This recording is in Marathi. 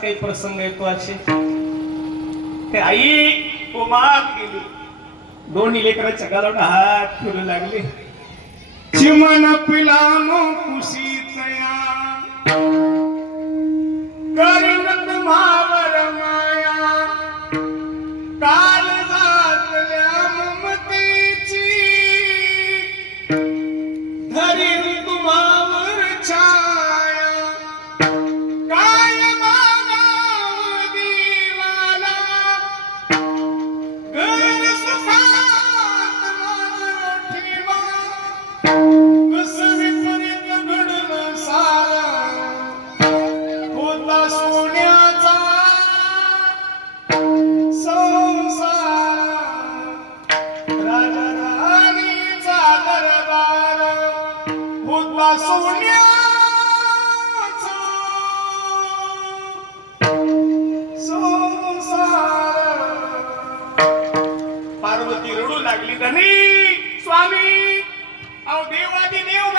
काही प्रसंग येतो असे? ते आई कोमात गेली. दोन्ही लेकराच्या गालावर हात फिरू लागले. चिमण पिलानो कुशीतया तया पार्वती रडू लागली धनी. स्वामी अहो देवादी देव